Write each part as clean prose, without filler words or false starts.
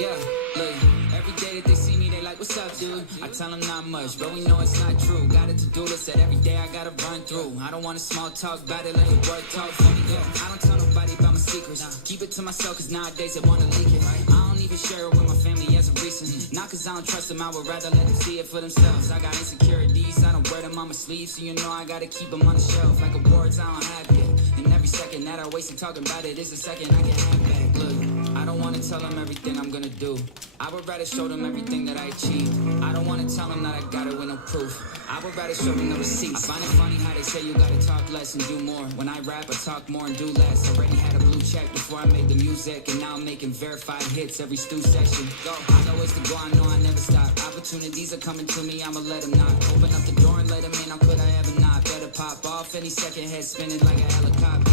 Yeah, look, every day that they see me, they like, what's up, dude? I tell them not much, but we know it's not true. Got a to-do list that every day I gotta run through. I don't want to small talk about it, let the work talk for me. Yeah, I don't tell nobody about my secrets. Keep it to myself, cause nowadays they wanna leak it. I don't even share it with my family as a reason. Not cause I don't trust them, I would rather let them see it for themselves. I got insecurities, I don't wear them on my sleeve, so you know I gotta keep them on the shelf. Like awards I don't have yet. And every second that I waste talking about it is a second I can have back. Look, I don't wanna tell them everything I'm gonna do. I would rather show them everything that I achieved. I don't wanna tell them that I got it with no proof. I would rather show them the receipts. I find it funny how they say you gotta talk less and do more. When I rap, I talk more and do less. Already had a blue check before I made the music, and now I'm making verified hits every stew session. Go, I got ways to go, I know I never stop. Opportunities are coming to me, I'ma let them knock. Open up the door and let them in, how could I ever not? Better pop off any second, head spinning like a helicopter.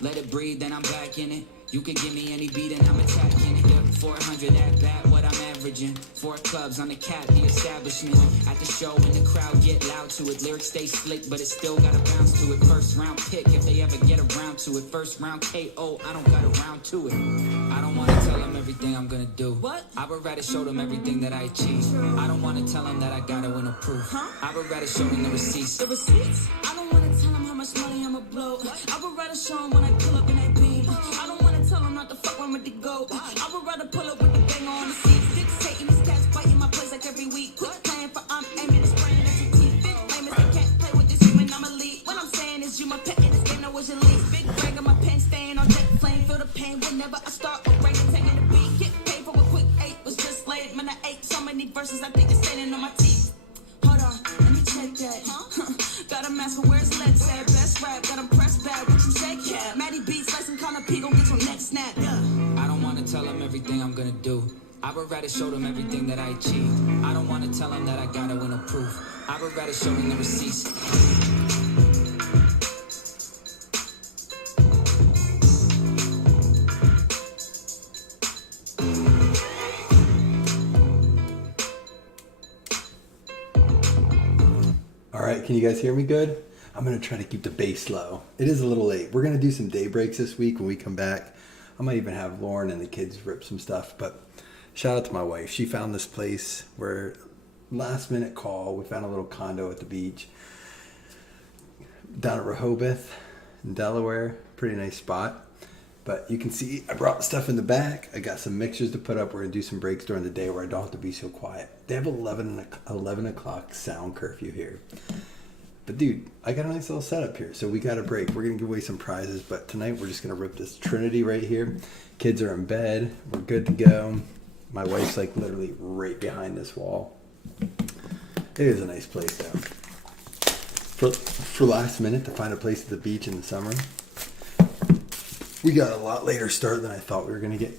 Let it breathe, then I'm back in it. You can give me any beat and I'm attacking it. 400 at bat, what I'm averaging. 4 clubs on the cat, the establishment. At the show when the crowd get loud to it. Lyrics stay slick, but it still got a bounce to it. First round pick, if they ever get around to it. First round KO, I don't got around to it. I don't wanna tell them everything I'm gonna do. What? I would rather show them everything that I achieved. I don't wanna tell them that I got it with no proof. I would rather show them the receipts. The receipts? I don't wanna tell them how much money I'ma blow. I would rather show them when I pull up in that beam. I don't wanna tell them not to fuck with the goat. I would rather pull up with the banger on the seat. Dictating these cats biting my place like every week. Quit playing for I'm aiming and spraying at your teeth. Big famous, they can't play with this human, I'm elite. What I'm saying is you my pet in this game, I was your least. Big brag on my pen, staying on jet flame. Feel the pain whenever I start taking the beat. Get paid for a quick 8 was just late. Man, I ate so many verses, I think it's standing on my teeth. Hold on, let me check that. Got a mask, but where's Lex at? Best rap, got him pressed back. What you say, cat? Maddie B, slicing Connor P, gon' get your neck snapped. I don't wanna tell them everything I'm gonna do. I would rather show them everything that I achieved. I don't wanna tell them that I got it with no proof. I would rather show them the receipts. All right, can you guys hear me good? I'm gonna try to keep the bass low. It is a little late. We're gonna do some day breaks this week when we come back. I might even have Lauren and the kids rip some stuff, but shout out to my wife. She found this place where last minute call. We found a little condo at the beach down at Rehoboth in Delaware. Pretty nice spot. But you can see I brought stuff in the back. I got some mixers to put up. We're gonna do some breaks during the day where I don't have to be so quiet. They have 11 o'clock sound curfew here. But dude, I got a nice little setup here, so we got a break. We're gonna give away some prizes, but tonight we're just gonna rip this Trinity right here. Kids are in bed. We're good to go. My wife's like literally right behind this wall. It is a nice place though. For last minute to find a place at the beach in the summer, we got a lot later start than I thought we were gonna get.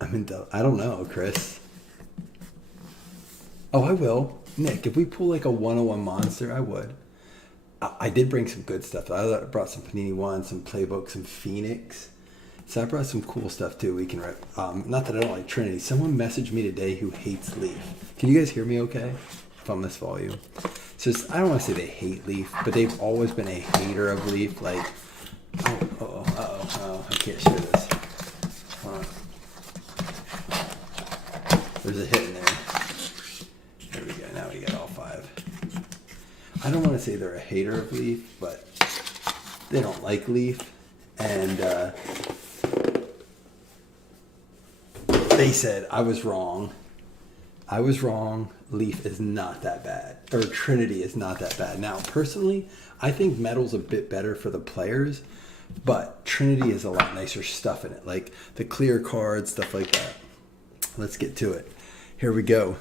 I don't know, Chris. Oh, I will. Nick, if we pull like a 101 Monster, I would. I did bring some good stuff. I brought some Panini One, some Playbook, some Phoenix. So I brought some cool stuff too we can rip. Not that I don't like Trinity. Someone messaged me today who hates Leaf. Can you guys hear me okay? If I'm this volume. So I don't want to say they hate Leaf, but they've always been a hater of Leaf. Like, oh, I can't share this. Hold on. There's a hit in there. There we go. Now we got all 5. I don't want to say they're a hater of Leaf, but they don't like Leaf. And they said, I was wrong. Leaf is not that bad. Or Trinity is not that bad. Now, personally, I think Metal's a bit better for the players, but Trinity is a lot nicer stuff in it. Like the clear cards, stuff like that. Let's get to it. Here we go.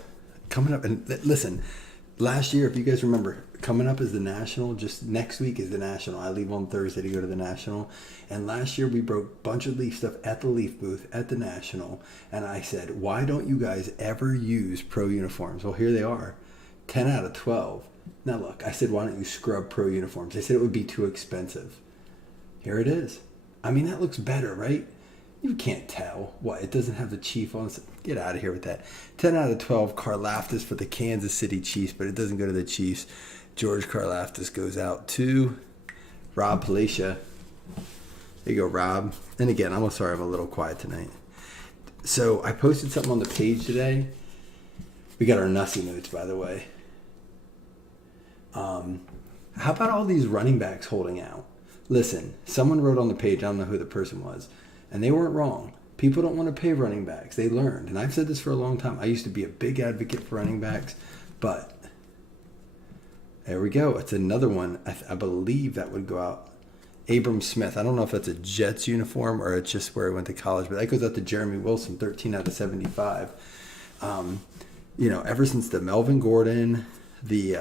Coming up, and listen, last year, if you guys remember, coming up is the National. Just next week is the National. I leave on Thursday to go to the National. And last year we broke a bunch of Leaf stuff at the Leaf booth at the National. And I said, why don't you guys ever use pro uniforms? Well, here they are. 10 out of 12. Now look, I said, why don't you scrub pro uniforms? They said it would be too expensive. Here it is. I mean, that looks better, right? You can't tell. What? It doesn't have the Chief on it. Get out of here with that. 10 out of 12. Karlaftis for the Kansas City Chiefs, but it doesn't go to the Chiefs. George Karlaftis goes out to Rob Palacia. There you go, Rob. And again, I'm sorry I'm a little quiet tonight. So I posted something on the page today. We got our Nussy notes, by the way. How about all these running backs holding out? Listen, someone wrote on the page, I don't know who the person was, and they weren't wrong. People don't want to pay running backs. They learned. And I've said this for a long time. I used to be a big advocate for running backs, but there we go. It's another one. I believe that would go out. Abram Smith. I don't know if that's a Jets uniform or it's just where he went to college, but that goes out to Jeremy Wilson, 13 out of 75. Ever since the Melvin Gordon, the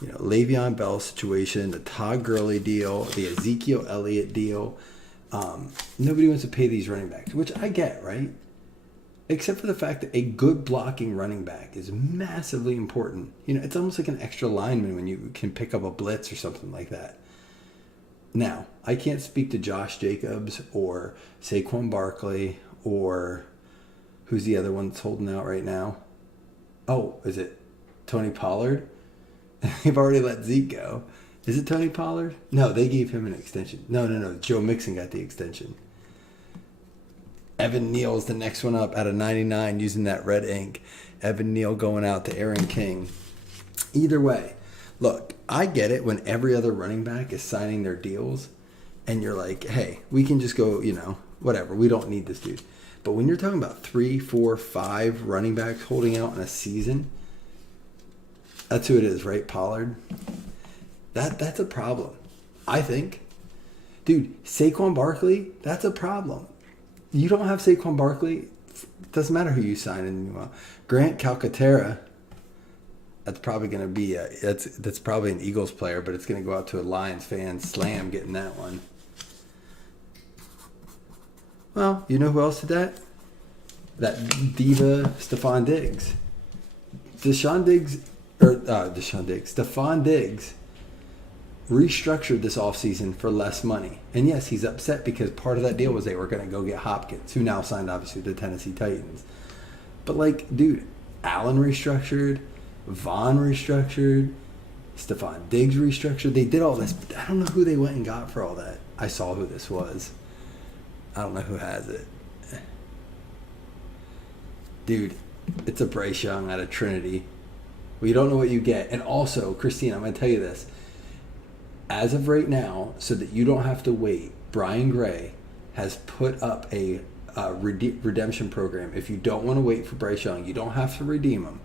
Le'Veon Bell situation, the Todd Gurley deal, the Ezekiel Elliott deal, nobody wants to pay these running backs, which I get, right? Except for the fact that a good blocking running back is massively important. It's almost like an extra lineman when you can pick up a blitz or something like that. Now, I can't speak to Josh Jacobs or Saquon Barkley or who's the other one that's holding out right now? Oh, is it Tony Pollard? They've already let Zeke go. Is it Tony Pollard? No, they gave him an extension. No. Joe Mixon got the extension. Evan Neal's the next one up out of 99 using that red ink. Evan Neal going out to Aaron King. Either way, look, I get it when every other running back is signing their deals and you're like, hey, we can just go, whatever. We don't need this dude. But when you're talking about 3, 4, 5 running backs holding out in a season, that's who it is, right? Pollard. That's a problem, I think. Dude, Saquon Barkley, that's a problem. You don't have Saquon Barkley, doesn't matter who you sign anymore. Grant Calcaterra, that's probably going to be that's probably an Eagles player, but it's going to go out to a Lions fan. Slam getting that one. Well, you know who else did that? That diva Stephon Diggs. Stephon Diggs restructured this offseason for less money. And yes, he's upset because part of that deal was they were going to go get Hopkins, who now signed obviously the Tennessee Titans. But dude, Allen restructured, Vaughn restructured, Stephon Diggs restructured. They did all this, but I don't know who they went and got for all that. I saw who this was. I don't know who has it. Dude, it's a Bryce Young out of Trinity. Well, you don't know what you get. And also, Christine, I'm going to tell you this. As of right now, so that you don't have to wait, Brian Gray has put up a redemption program. If you don't want to wait for Bryce Young, you don't have to redeem him.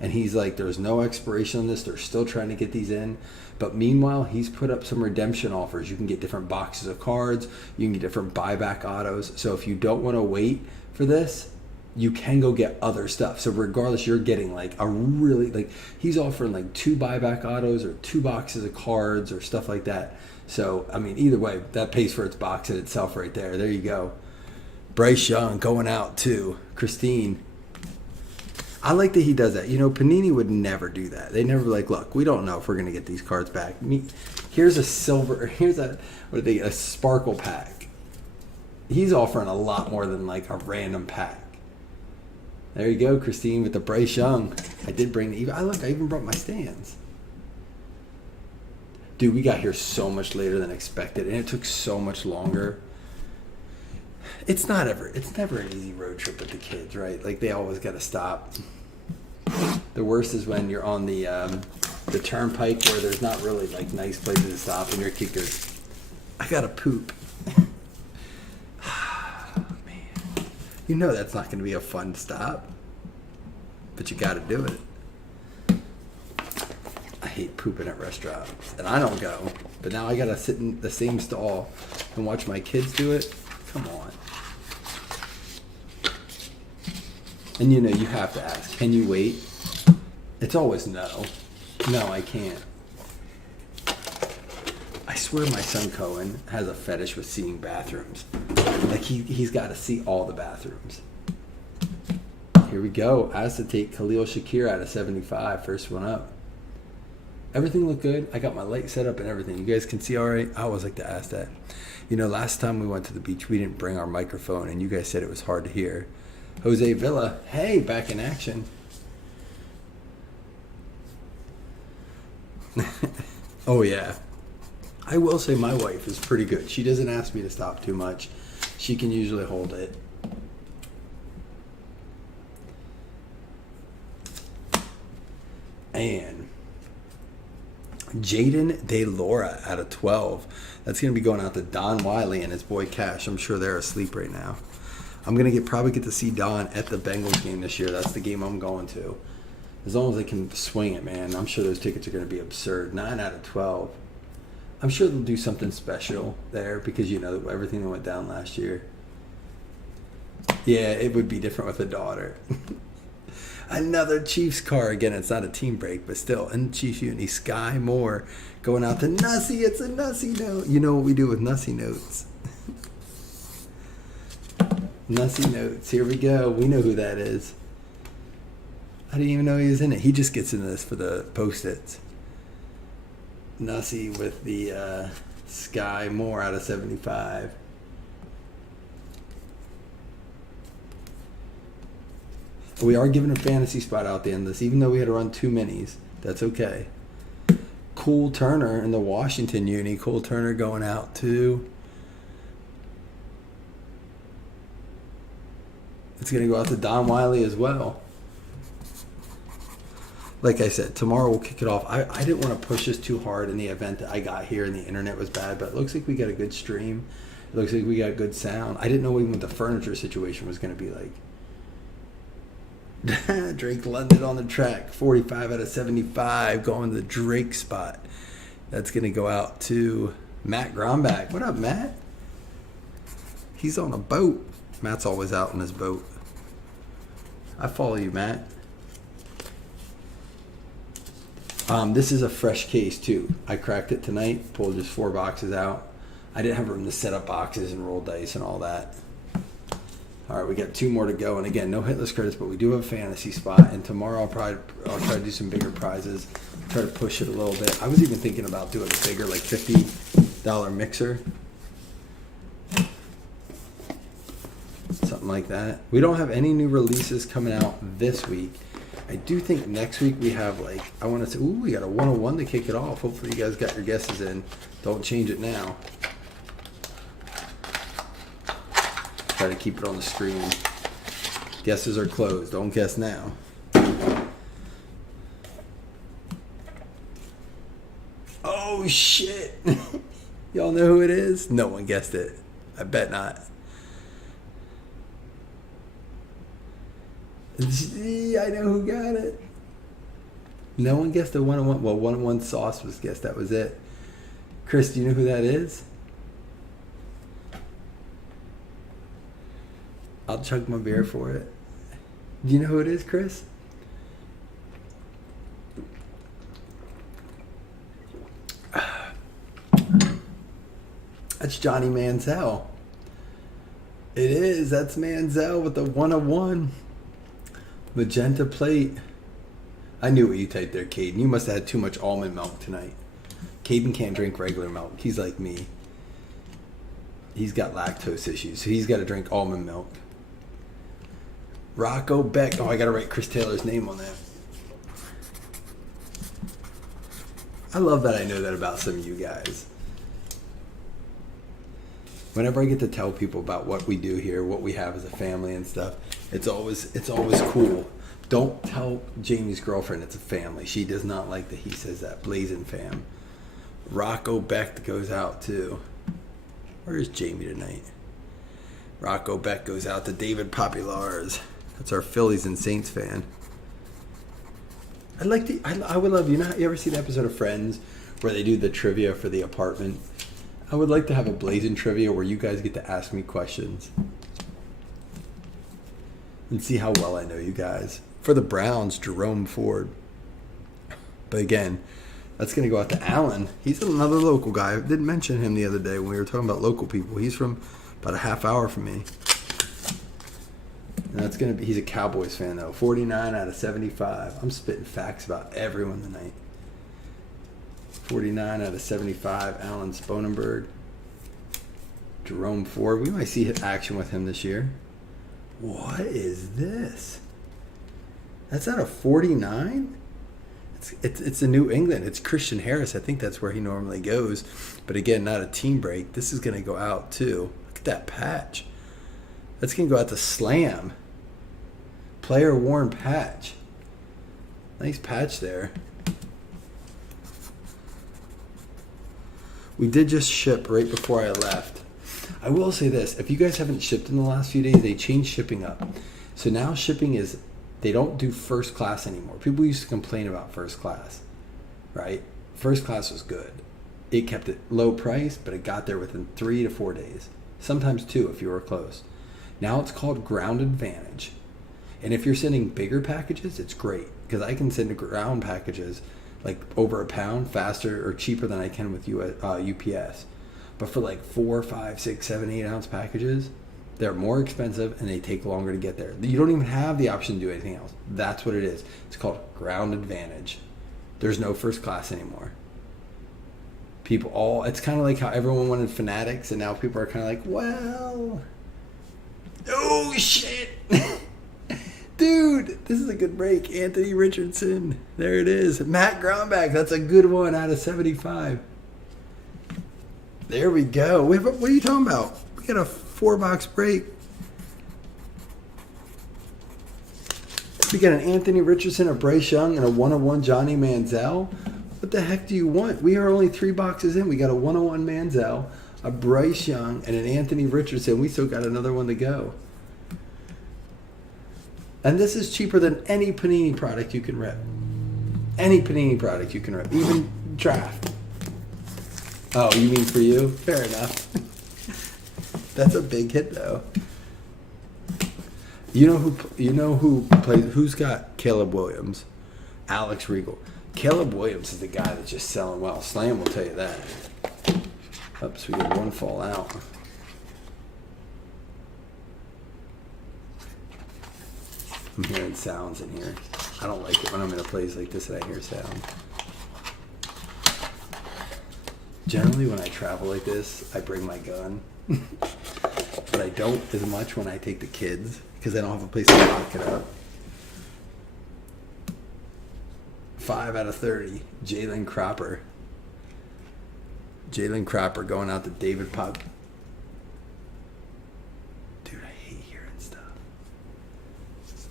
And he's like, there's no expiration on this. They're still trying to get these in. But meanwhile, he's put up some redemption offers. You can get different boxes of cards. You can get different buyback autos. So if you don't want to wait for this, you can go get other stuff. So regardless, you're getting he's offering 2 buyback autos or 2 boxes of cards or stuff like that. So, either way, that pays for its box in itself right there. There you go. Bryce Young going out too. Christine. I like that he does that. Panini would never do that. They never look, we don't know if we're going to get these cards back. Here's a sparkle pack. He's offering a lot more than a random pack. There you go, Christine, with the Bryce Young. I did bring I even brought my stands. Dude, we got here so much later than expected, and it took so much longer. It's never an easy road trip with the kids, right? They always got to stop. The worst is when you're on the turnpike where there's not really nice places to stop, and your kid goes, I gotta poop. That's not going to be a fun stop, but you got to do it. I hate pooping at restaurants, and I don't go, but now I got to sit in the same stall and watch my kids do it. Come on. And you have to ask, can you wait? It's always no. No, I can't. I swear my son Cohen has a fetish with seeing bathrooms. He's got to see all the bathrooms. Here we go. Acetate Khalil Shakir out of 75. First one up. Everything looked good. I got my light set up and everything. You guys can see all right? I always like to ask that. Last time we went to the beach, we didn't bring our microphone, and you guys said it was hard to hear. Jose Villa, hey, back in action. Oh, yeah. I will say my wife is pretty good. She doesn't ask me to stop too much. She can usually hold it. And Jaden De Laura out of 12. That's going to be going out to Don Wiley and his boy Cash. I'm sure they're asleep right now. I'm going to probably get to see Don at the Bengals game this year. That's the game I'm going to. As long as they can swing it, man. I'm sure those tickets are going to be absurd. 9 out of 12. I'm sure they'll do something special there because, you know, everything that went down last year. Yeah, it would be different with a daughter. Another Chiefs car. Again, it's not a team break, but still. And Chiefs Uni, Sky Moore going out to Nussy. It's a Nussy note. You know what we do with Nussy notes. Nussy notes. Here we go. We know who that is. I didn't even know he was in it. He just gets in this for the Post-its. Nussy with the Sky Moore out of 75. We are giving a fantasy spot out the end of this, even though we had to run 2 minis. That's okay. Cool Turner in the Washington uni. Cool Turner going out to... It's going to go out to Don Wiley as well. Like I said, tomorrow we'll kick it off. I didn't want to push this too hard in the event that I got here and the internet was bad, but it looks like we got a good stream. It looks like we got good sound. I didn't know even what the furniture situation was going to be like. Drake London on the track, 45 out of 75, going to the Drake spot. That's going to go out to Matt Grombach. What up, Matt? He's on a boat. Matt's always out on his boat. I follow you, Matt. This is a fresh case, too. I cracked it tonight, pulled just 4 boxes out. I didn't have room to set up boxes and roll dice and all that. All right, we got 2 more to go. And again, no hitless credits, but we do have a fantasy spot. And tomorrow I'll try to do some bigger prizes, try to push it a little bit. I was even thinking about doing a bigger, like $50 mixer. Something like that. We don't have any new releases coming out this week. I do think next week we have, like, I want to say, ooh, we got a 101 to kick it off. Hopefully you guys got your guesses in. Don't change it now. Try to keep it on the screen. Guesses are closed. Don't guess now. Oh, shit. Y'all know who it is? No one guessed it. I bet not. Gee, I know who got it. No one guessed the 101. Well, 101 sauce was guessed. That was it. Chris, do you know who that is? I'll chug my beer for it. Do you know who it is, Chris? That's Johnny Manziel. It is. That's Manziel with the 101. Magenta plate. I knew what you typed there, Caden. You must have had too much almond milk tonight. Caden can't drink regular milk. He's like me. He's got lactose issues, so he's got to drink almond milk. Rocco Beck. Oh, I got to write Chris Taylor's name on that. I love that I know that about some of you guys. Whenever I get to tell people about what we do here, what we have as a family and stuff, it's always cool. Don't tell Jamie's girlfriend it's a family. She does not like that he says that. Blazing fam. Rocco Beck goes out too. Where is Jamie tonight? Rocco Beck goes out to David Populars. That's our Phillies and Saints fan. I would love, you ever see the episode of Friends where they do the trivia for the apartment? I would like to have a blazing trivia where you guys get to ask me questions and see how well I know you guys. For the Browns, Jerome Ford. But again, that's going to go out to Alan. He's another local guy. I didn't mention him the other day when we were talking about local people. He's from about a half hour from me. And that's going to be, he's a Cowboys fan though. 49 out of 75. I'm spitting facts about everyone tonight. 49 out of 75. Alan Sponenberg. Jerome Ford. We might see action with him this year. What is this? That's out of 49? It's in New England. It's Christian Harris. I think that's where he normally goes. But again, not a team break. This is going to go out too. Look at that patch. That's going to go out to Slam. Player worn patch. Nice patch there. We did just ship right before I left. I will say this. If you guys haven't shipped in the last few days, they changed shipping up. So now shipping is, they don't do first class anymore. People used to complain about first class, right? First class was good. It kept it low price, but it got there within 3 to 4 days. Sometimes 2 if you were close. Now it's called Ground Advantage. And if you're sending bigger packages, it's great. Because I can send ground packages like over a pound faster or cheaper than I can with UPS. But for like 4, 5, 6, 7, 8 ounce packages, they're more expensive and they take longer to get there. You don't even have the option to do anything else. That's what it is. It's called Ground Advantage. There's no first class anymore. It's kind of like how everyone wanted Fanatics, and now people are kind of like, well, oh shit. Dude, this is a good break. Anthony Richardson. There it is. Matt Gromback. That's a good one out of 75. There we go. What are you talking about? We got a 4-box break. We got an Anthony Richardson, a Bryce Young, and a 101 Johnny Manziel. What the heck do you want? We are only 3 boxes in. We got a 101 Manziel, a Bryce Young, and an Anthony Richardson. We still got another one to go. And this is cheaper than any Panini product you can rip. Any Panini product you can rip. Even Draft. Oh, you mean for you? Fair enough. That's a big hit, though. You know who plays? Who's got Caleb Williams? Alex Regal. Caleb Williams is the guy that's just selling well. Slam will tell you that. Oops, we got one fall out. I'm hearing sounds in here. I don't like it when I'm in a place like this and I hear sound. Generally, when I travel like this, I bring my gun. But I don't as much when I take the kids because I don't have a place to lock it up. 5 out of 30. Jalen Cropper. Jalen Cropper going out to David Pop. Dude, I hate hearing stuff.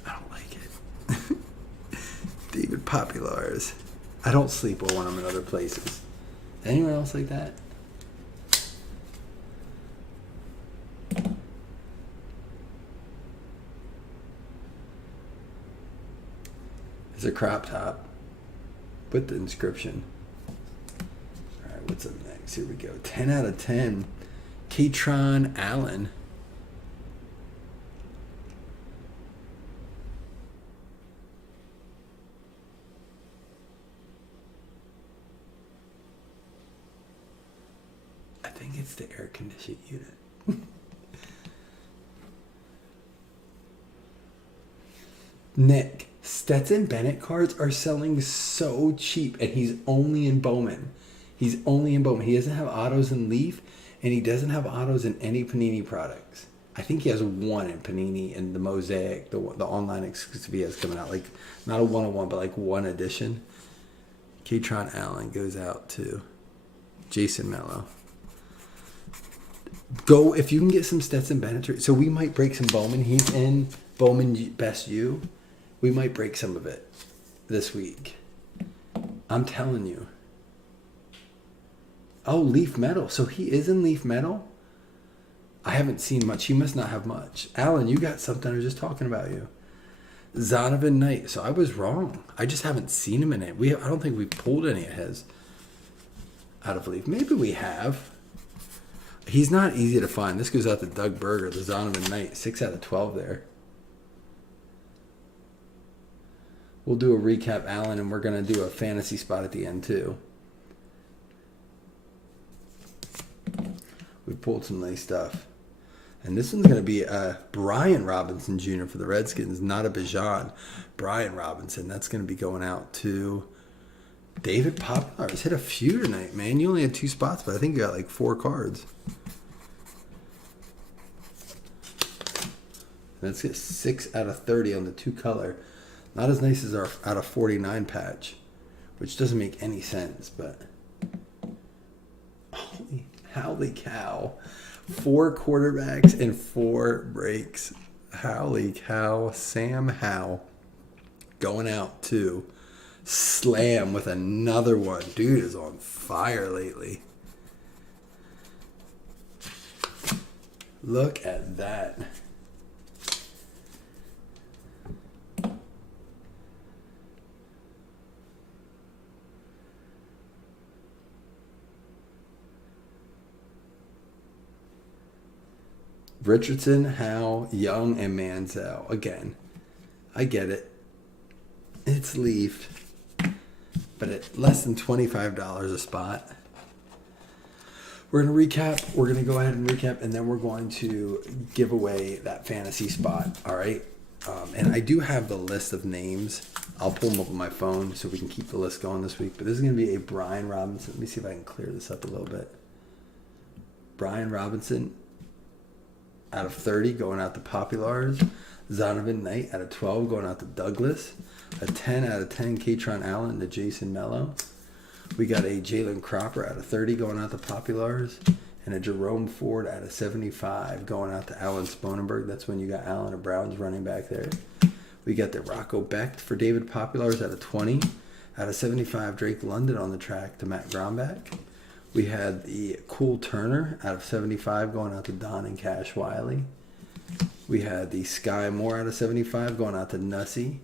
I don't like it. David Populars. I don't sleep well when I'm in other places. Anyone else like that? It's a crop top with the inscription. All right, what's up next? Here we go. 10 out of 10. Katron Allen. I think it's the air conditioning unit. Nick. Stetson Bennett cards are selling so cheap, and he's only in Bowman. He doesn't have autos in Leaf, and he doesn't have autos in any Panini products. I think he has one in Panini and the Mosaic, the online exclusive he has coming out. Like, not a 101, but like one edition. Katron Allen goes out to Jason Mello. Go, if you can get some Stetson Bennett. So we might break some Bowman. He's in Bowman Best U. We might break some of it this week. I'm telling you. Oh, Leaf Metal. So he is in Leaf Metal? I haven't seen much. He must not have much. Alan, you got something. I was just talking about you. Zonovan Knight. So I was wrong. I just haven't seen him in it. I don't think we pulled any of his out of Leaf. Maybe we have. He's not easy to find. This goes out to Doug Berger, the Zonovan Knight. 6 out of 12 there. We'll do a recap, Alan, and we're going to do a fantasy spot at the end, too. We pulled some nice stuff. And this one's going to be Brian Robinson Jr. for the Redskins, not a Bijan. Brian Robinson. That's going to be going out to David Poplar's. Hit a few tonight, man. You only had 2 spots, but I think you got like 4 cards. Let's get 6 out of 30 on the 2 color. Not as nice as our out of 49 patch, which doesn't make any sense, but holy cow. 4 quarterbacks and 4 breaks. Holy cow. Sam Howell going out to Slam with another one. Dude is on fire lately. Look at that. Richardson, Howe, Young, and Manziel. Again, I get it. It's Leaf. But at less than $25 a spot. We're going to recap. We're going to go ahead and recap, and then we're going to give away that fantasy spot. All right? And I do have the list of names. I'll pull them up on my phone so we can keep the list going this week. But this is going to be a Brian Robinson. Let me see if I can clear this up a little bit. Brian Robinson out of 30 going out to Populars. Zonovan Knight out of 12 going out to Douglas. A 10 out of 10 Katron Allen to Jason Mello. We got a Jalen Cropper out of 30 going out to Populars. And a Jerome Ford out of 75 going out to Alan Sponenberg. That's when you got Allen and Brown's running back there. We got the Rocco Becht for David Populars out of 20. Out of 75, Drake London on the track to Matt Gromback. We had the Cool Turner out of 75 going out to Don and Cash Wiley. We had the Sky Moore out of 75 going out to Nussy.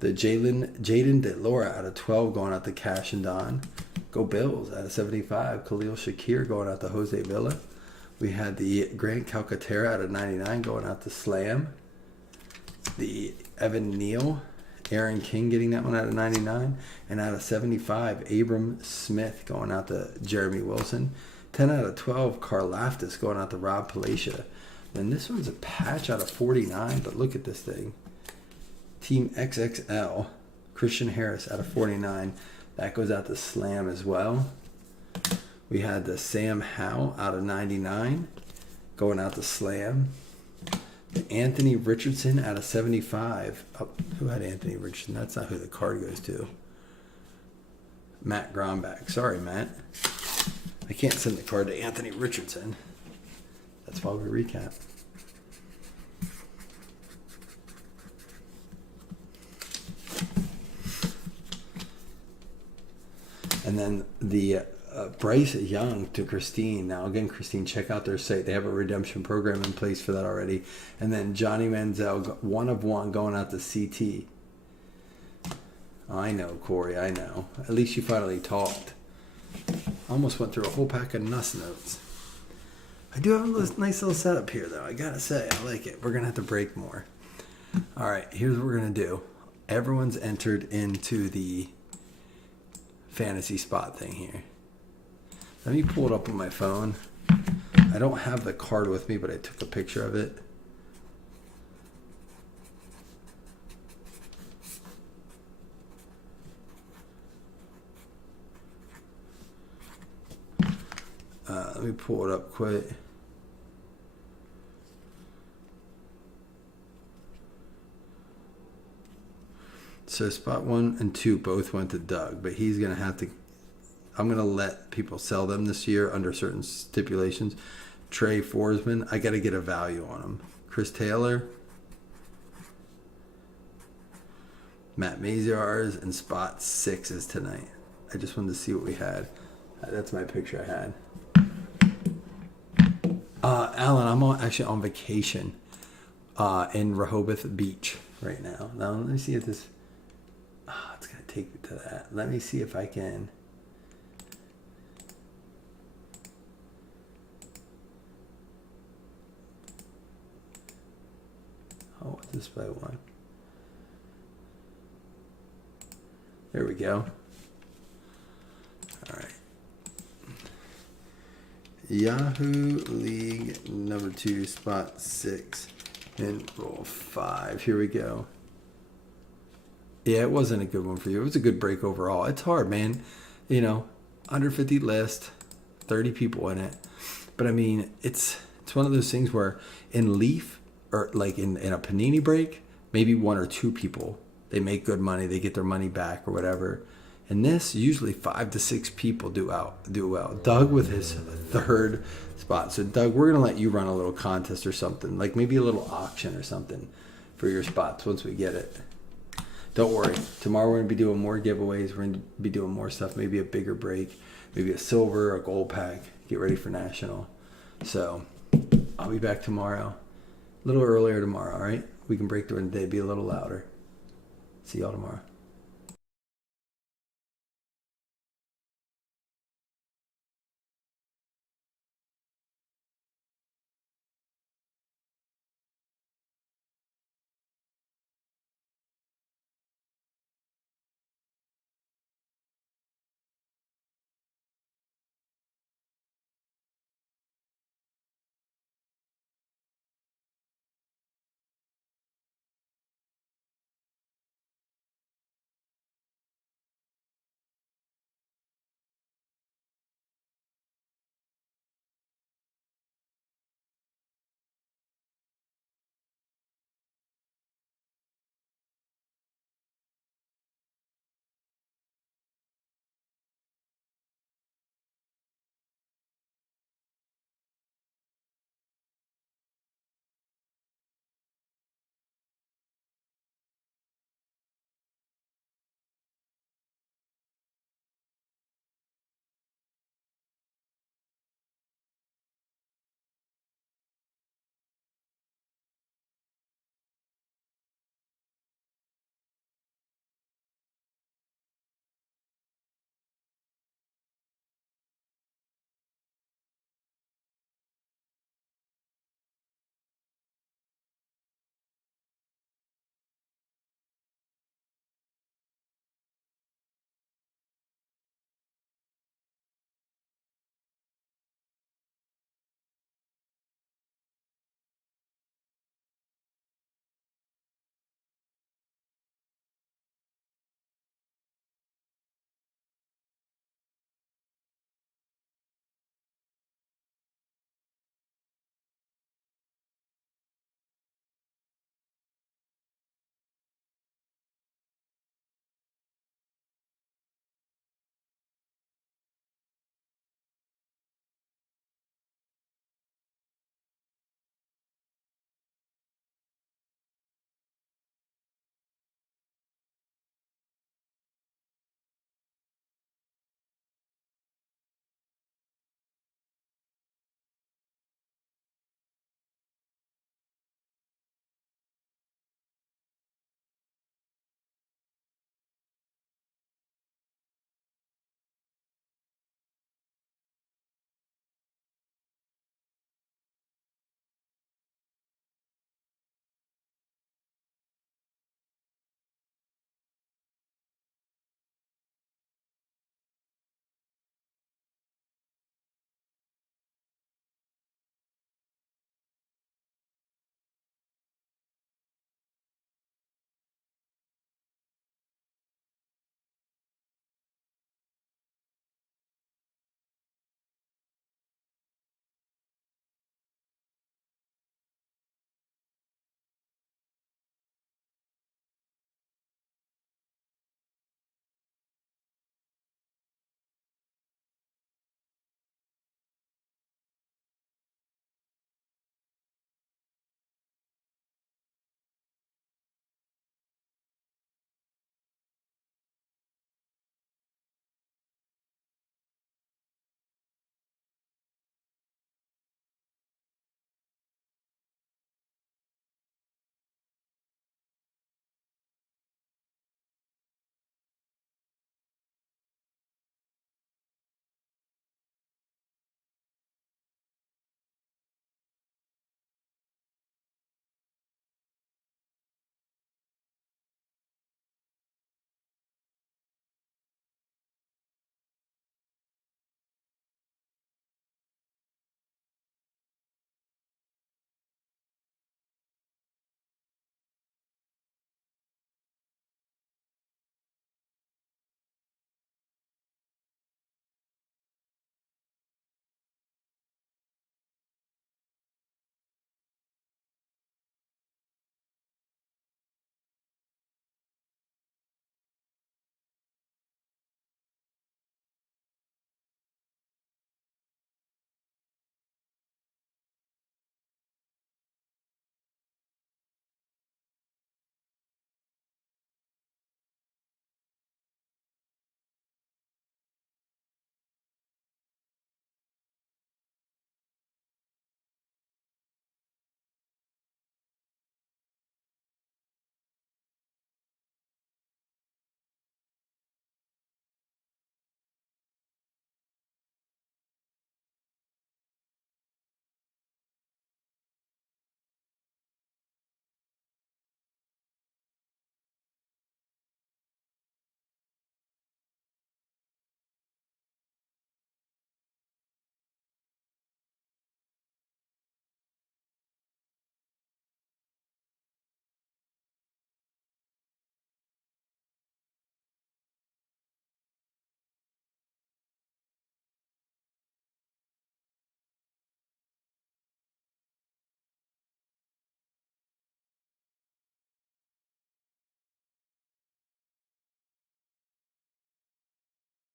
The Jaden DeLora out of 12 going out to Cash and Don. Go Bills out of 75. Khalil Shakir going out to Jose Villa. We had the Grant Calcaterra out of 99 going out to Slam. The Evan Neal, Aaron King getting that one out of 99. And out of 75, Abram Smith going out to Jeremy Wilson. 10 out of 12, Karlaftis going out to Rob Palacia. Then this one's a patch out of 49, but look at this thing. Team XXL, Christian Harris out of 49. That goes out to Slam as well. We had the Sam Howe out of 99 going out to Slam. The Anthony Richardson out of 75. Oh, who had Anthony Richardson? That's not who the card goes to. Matt Gromback. Sorry, Matt. I can't send the card to Anthony Richardson. That's why we recap. And then the Bryce Young to Christine. Now, again, Christine, check out their site. They have a redemption program in place for that already. And then Johnny Manziel, 1 of 1, going out to CT. I know, Corey, I know. At least you finally talked. Almost went through a whole pack of Nuss notes. I do have a nice little setup here, though. I gotta say, I like it. We're gonna have to break more. All right, here's what we're gonna do. Everyone's entered into the fantasy spot thing here. Let me pull it up on my phone. I don't have the card with me, but I took a picture of it. Let me pull it up quick. So spot 1 and 2 both went to Doug, but he's going to have to, I'm going to let people sell them this year under certain stipulations. Trey Forsman, I got to get a value on him. Chris Taylor, Matt Maziarz, and spot 6 is tonight. I just wanted to see what we had. That's my picture I had. Alan, I'm actually on vacation in Rehoboth Beach right now. Now, let me see if this... Oh, it's going to take me to that. Let me see if I can... Oh, what's this by one? There we go. All right. Yahoo League number 2, spot 6, and roll 5. Here we go. Yeah, it wasn't a good one for you. It was a good break overall. It's hard, man. You know, under 50 list, 30 people in it. But I mean, it's one of those things where in Leaf, or like in a Panini break, maybe 1 or 2 people, they make good money, they get their money back or whatever. And this, usually 5 to 6 people do well. Doug with his 3rd spot. So, Doug, we're going to let you run a little contest or something, like maybe a little auction or something for your spots once we get it. don't worry. Tomorrow we're gonna be doing more giveaways. We're gonna be doing more stuff. Maybe a bigger break, maybe a silver, a gold pack. Get ready for national. So I'll be back tomorrow, a little earlier tomorrow. All right, we can break during the day, be a little louder. See y'all tomorrow.